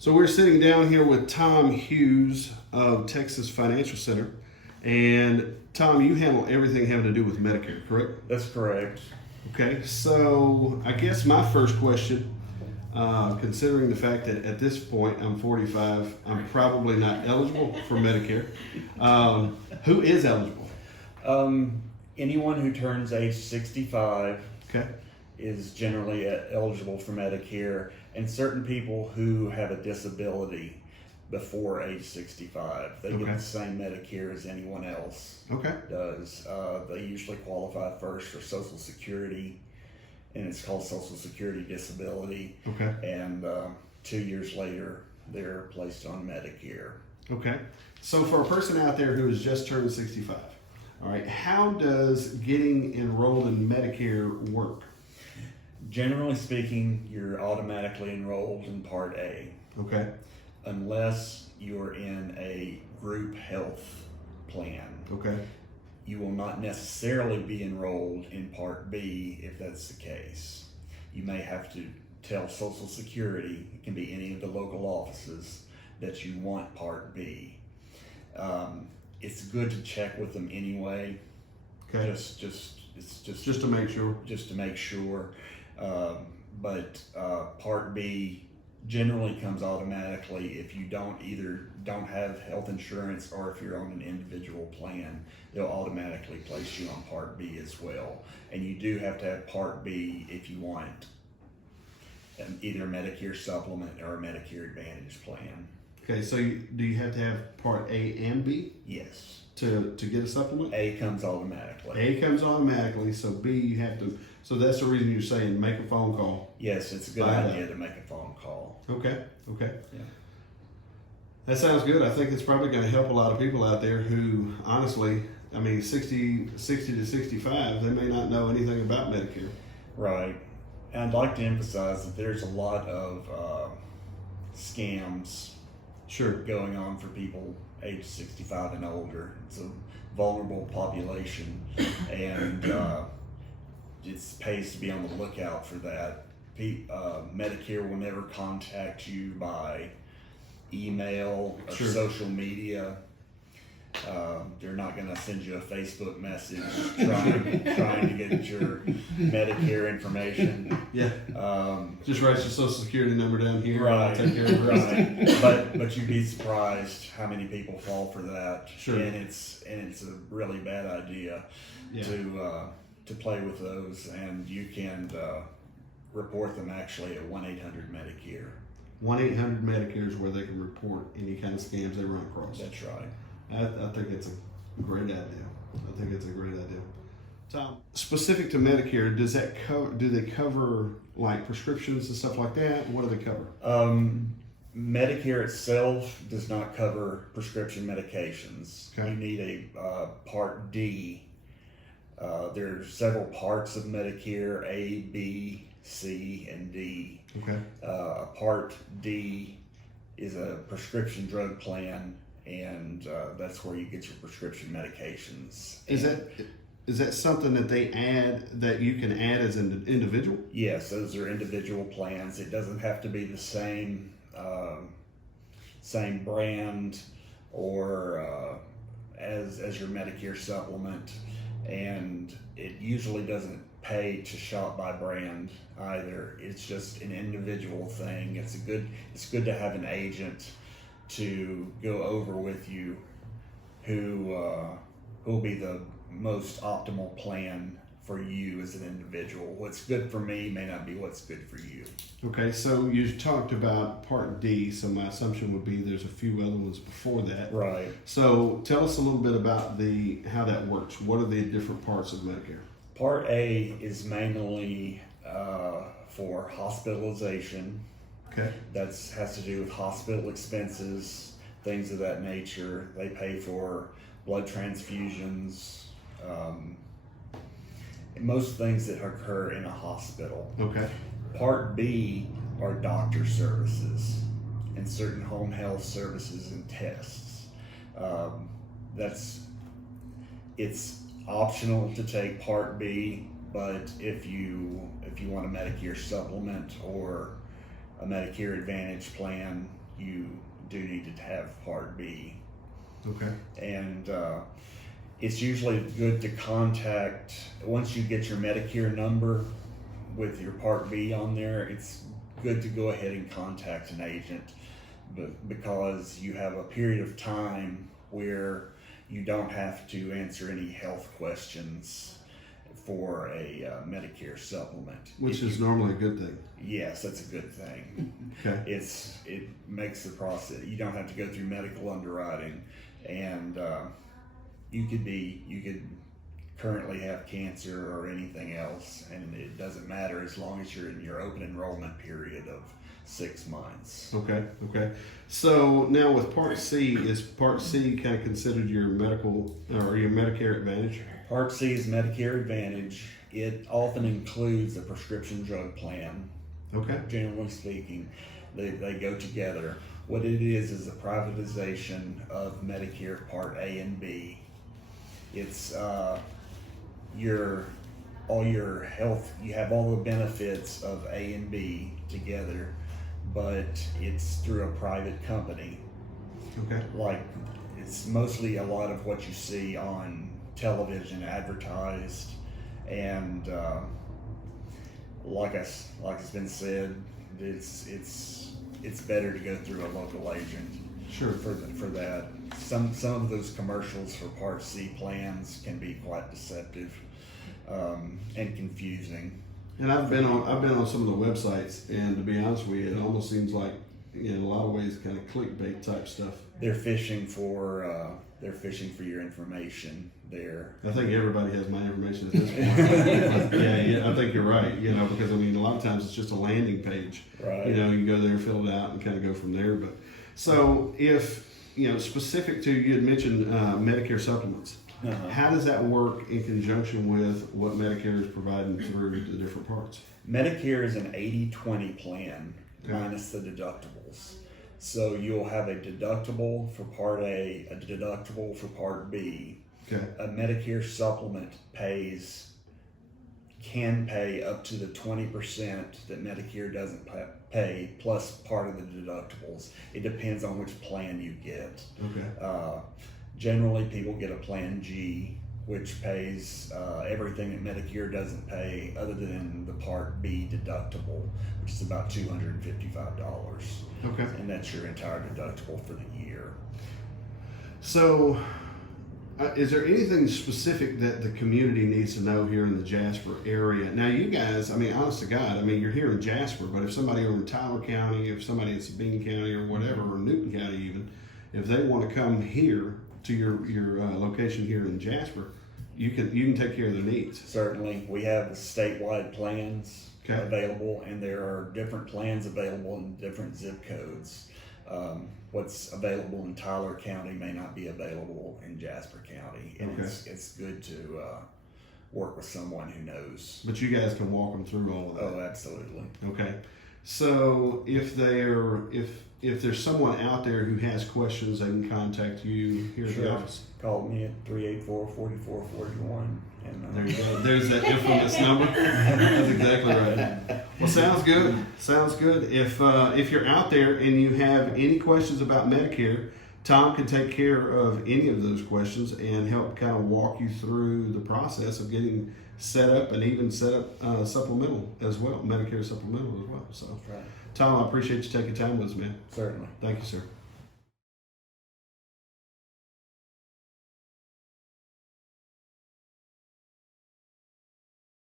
So we're sitting down here with Tom Hughes of Texas Financial Center. And Tom, you handle everything having to do with Medicare, correct? That's correct. Okay, so I guess my first question, considering the fact that at this point I'm 45, I'm probably not eligible for Medicare. Who is eligible? Anyone who turns age 65 Okay, is generally eligible for Medicare, and certain people who have a disability before age 65, they Okay. get the same Medicare as anyone else okay, does. They usually qualify first for Social Security, and it's called Social Security Disability, okay, and 2 years later, they're placed on Medicare. okay. So for a person out there who has just turned 65, all right, how does getting enrolled in Medicare work? Generally speaking, you're automatically enrolled in Part A, Okay, unless you're in a group health plan. okay, You will not necessarily be enrolled in Part B if that's the case. You may have to tell Social Security, it can be any of the local offices, that you want Part B. It's good to check with them anyway. okay. Just to make sure. Just to make sure. But Part B generally comes automatically if you don't have health insurance, or if you're on an individual plan, they'll automatically place you on Part B as well. And you do have to have Part B if you want either a Medicare Supplement or a Medicare Advantage plan. Okay, so do you have to have Part A and B Yes. to get a supplement? A comes automatically. A comes automatically, so B you have to. So that's the reason you're saying make a phone call. Yes, it's a good Find idea out. to make a phone call. Okay, okay. Yeah. That sounds good. I think it's probably going to help a lot of people out there who, honestly, I mean, 60 to 65, they may not know anything about Medicare. Right. And I'd like to emphasize that there's a lot of scams Sure. going on for people age 65 and older. It's a vulnerable population, and it pays to be on the lookout for that. Medicare will never contact you by email or Sure. social media. They're not going to send you a Facebook message trying to get your Medicare information. Yeah. Just write your social security number down here. Right, And I'll take care of the rest. right. But you'd be surprised how many people fall for that. Sure. And it's a really bad idea Yeah. to play with those, and you can report them actually at 1-800-Medicare. 1-800-Medicare is where they can report any kind of scams they run across. That's right. I think it's a great idea. I think it's a great idea. Tom, specific to Medicare, does that do they cover like prescriptions and stuff like that? What do they cover? Medicare itself does not cover prescription medications. Okay. You need a Part D. There are several parts of Medicare: A, B, C, and D. Okay. Part D is a prescription drug plan, and that's where you get your prescription medications. Is that something that they add that you can add as an individual? Yes, those are individual plans. It doesn't have to be the same brand or as your Medicare Supplement, and it usually doesn't pay to shop by brand either. It's just an individual thing. It's good to have an agent to go over with you who will be the most optimal plan for you as an individual. What's good for me may not be what's good for you. Okay, so you talked about Part D, so my assumption would be there's a few other ones before that. Right. So tell us a little bit about how that works. What are the different parts of Medicare? Part A is mainly for hospitalization. Okay. That has to do with hospital expenses, things of that nature. They pay for blood transfusions, most things that occur in a hospital. Okay. Part B are doctor services and certain home health services and tests. It's optional to take Part B, but if you want a Medicare Supplement or a Medicare Advantage plan, you do need to have Part B. Okay. And it's usually good to contact, once you get your Medicare number with your Part B on there, it's good to go ahead and contact an agent, but because you have a period of time where you don't have to answer any health questions for a Medicare supplement. Which is normally a good thing. Yes, that's a good thing. Okay. It makes the process, you don't have to go through medical underwriting, and you could currently have cancer or anything else, and it doesn't matter as long as you're in your open enrollment period of 6 months. Okay. Okay. So now with Part C, is Part C kind of considered your medical or your Medicare Advantage? Part C is Medicare Advantage. It often includes a prescription drug plan. Okay. Generally speaking, they go together. What it is a privatization of Medicare Part A and B. It's all your health, you have all the benefits of A and B together, but it's through a private company. Okay. Like, it's mostly a lot of what you see on television advertised, and like it's been said, it's better to go through a local agent. Sure. For that. Some of those commercials for Part C plans can be quite deceptive and confusing. And I've been on some of the websites, and to be honest with you, it almost seems like, in a lot of ways, kind of clickbait type stuff. They're fishing for your information there. I think everybody has my information at this point. yeah, I think you're right. Because I mean, a lot of times it's just a landing page. Right. You go there, fill it out, and kind of go from there. But so if specific to, you had mentioned Medicare supplements. Uh-huh. How does that work in conjunction with what Medicare is providing through the different parts? Medicare is an 80-20 plan, Okay. minus the deductibles. So you'll have a deductible for Part A, a deductible for Part B. Okay. A Medicare supplement can pay up to the 20% that Medicare doesn't pay, plus part of the deductibles. It depends on which plan you get. Okay. Generally, people get a Plan G, which pays everything that Medicare doesn't pay other than the Part B deductible, which is about $255. Okay. And that's your entire deductible for the year. So, is there anything specific that the community needs to know here in the Jasper area? Now, you guys, I mean, honest to God, I mean, you're here in Jasper, but if somebody over in Tyler County, if somebody in Sabine County or whatever, or Newton County even, if they want to come here to your location here in Jasper, you can take care of their needs. Certainly, we have statewide plans Okay. available, and there are different plans available in different zip codes. What's available in Tyler County may not be available in Jasper County, and Okay. it's good to work with someone who knows. But you guys can walk them through all of that. Oh, absolutely. Okay. So if there's someone out there who has questions, they can contact you here at the office. Call me at 384-4441. And, There you go. There's that infamous number. That's exactly right. Well, sounds good. Sounds good. If you're out there and you have any questions about Medicare, Tom can take care of any of those questions and help kind of walk you through the process of getting set up, and even set up supplemental as well, Medicare supplemental as well. So, That's right. Tom, I appreciate you taking time with us, man. Certainly. Thank you, sir.